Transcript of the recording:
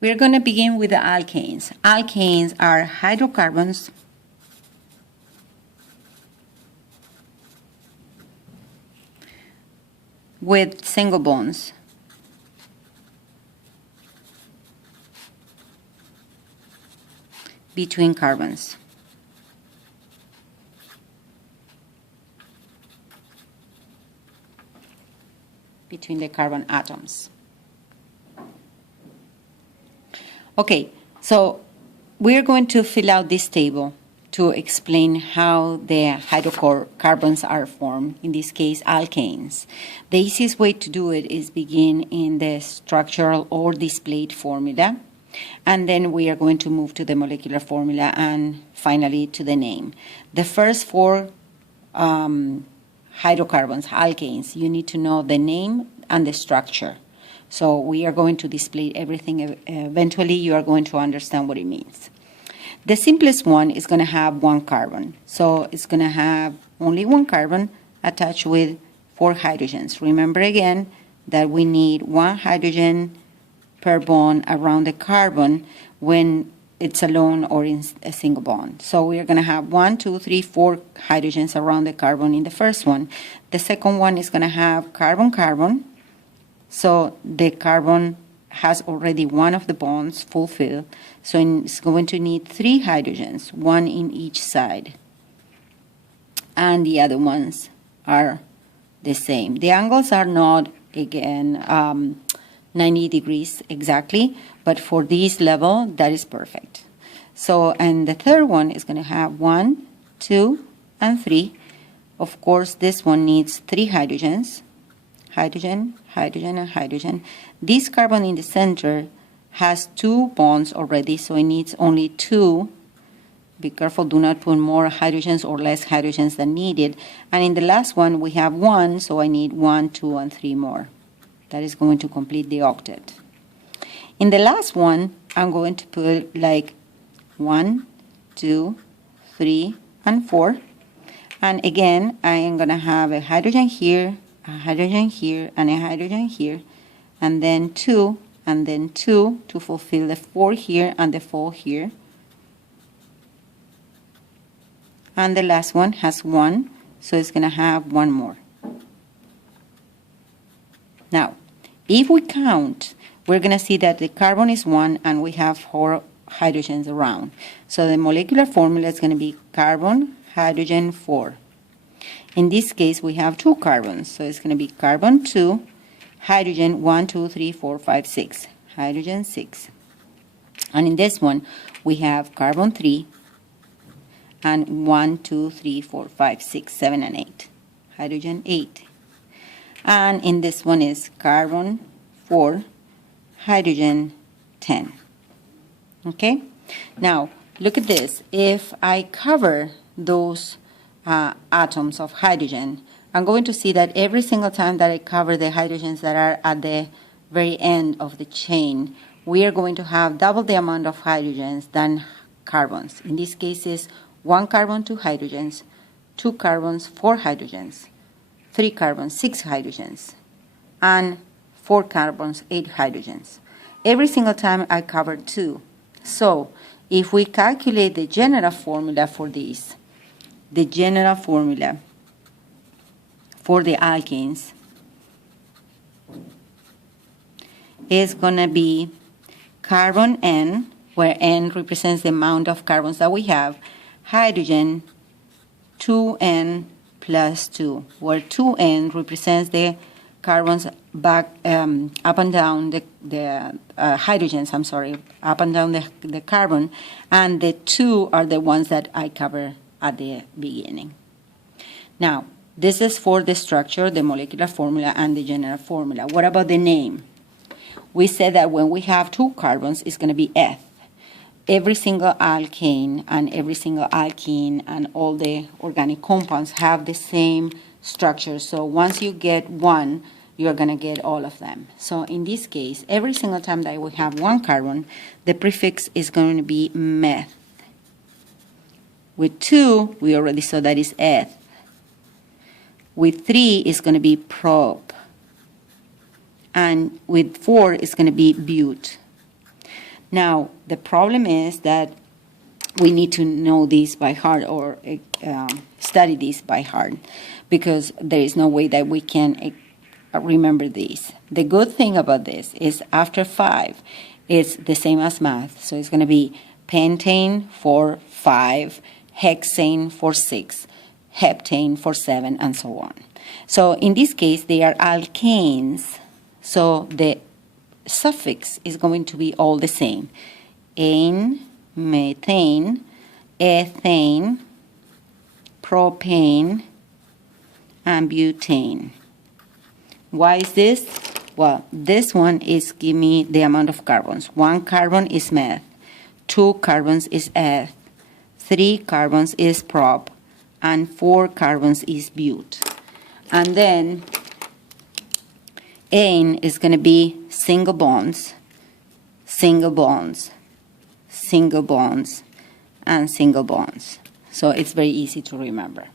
We're going to begin with the alkanes. Alkanes are hydrocarbons with single bonds. Between carbons. Between the carbon atoms. Okay, so we're going to fill out this table to explain how the hydrocarbons are formed, in this case alkanes. The easiest way to do it is begin in the structural or displayed formula, and then we are going to move to the molecular formula and finally to the name. The first four hydrocarbons, alkanes, you need to know the name and the structure. So we are going to display everything. Eventually, you are going to understand what it means. The simplest one is going to have one carbon. So it's going to have only one carbon attached with 4 hydrogens. Remember again that we need 1 hydrogen per bond around the carbon when it's alone or in a single bond. So we are going to have 1, 2, 3, 4 hydrogens around the carbon in the first one. The second one is going to have carbon-carbon. So the carbon has already one of the bonds fulfilled. So it's going to need 3 hydrogens, 1 in each side. And the other ones are the same. The angles are not, again, 90 degrees exactly, but for this level, that is perfect. So, and the third one is going to have 1, 2, and 3. Of course, this one needs 3 hydrogens. Hydrogen, hydrogen, and hydrogen. This carbon in the center has 2 bonds already, so it needs only 2. Be careful, do not put more hydrogens or less hydrogens than needed. And in the last one, we have 1, so I need 1, 2, and 3 more. That is going to complete the octet. In the last one, I'm going to put like 1, 2, 3, and 4. And again, I am going to have a hydrogen here, a hydrogen here, and a hydrogen here, and then 2 to fulfill the 4 here and the 4 here. And the last one has 1, so it's going to have 1 more. Now, if we count, we're going to see that the carbon is 1 and we have 4 hydrogens around. So the molecular formula is going to be carbon, hydrogen, 4. In this case, we have 2 carbons, so it's going to be carbon 2, hydrogen 1, 2, 3, 4, 5, 6, hydrogen 6. And in this one, we have carbon 3, and 1, 2, 3, 4, 5, 6, 7, and 8, hydrogen 8. And in this one is carbon 4, hydrogen 10. Okay? Now, look at this. If I cover those atoms of hydrogen, I'm going to see that every single time that I cover the hydrogens that are at the very end of the chain, we are going to have double the amount of hydrogens than carbons. In this case, is 1 carbon, 2 hydrogens, 2 carbons, 4 hydrogens, 3 carbons, 6 hydrogens, and 4 carbons, 8 hydrogens. Every single time I cover 2. So if we calculate the general formula for this, the general formula for the alkanes is going to be carbon N, where N represents the amount of carbons that we have, hydrogen 2N plus 2, where 2N represents the carbons back up and down the hydrogens, I'm sorry, up and down the carbon, and the 2 are the ones that I cover at the beginning. Now, this is for the structure, the molecular formula, and the general formula. What about the name? We said that when we have 2 carbons, it's going to be F. Every single alkane and every single alkene and all the organic compounds have the same structure. So once you get 1, you're going to get all of them. So in this case, every single time that we have 1 carbon, the prefix is going to be meth. With 2, we already saw that is eth. With 3, it's going to be prop. And with 4, it's going to be but. Now, the problem is that we need to know this by heart or study this by heart because there is no way that we can remember this. The good thing about this is after 5, it's the same as math. So it's going to be pentane for 5, hexane for 6, heptane for 7, and so on. So in this case, they are alkanes. So the suffix is going to be all the same. Ane, methane, ethane, propane, and butane. Why is this? Well, this one is give me the amount of carbons. 1 carbon is meth, 2 carbons is eth, 3 carbons is prop, and 4 carbons is bute. And then ane is going to be single bonds, single bonds, single bonds, and single bonds. So it's very easy to remember.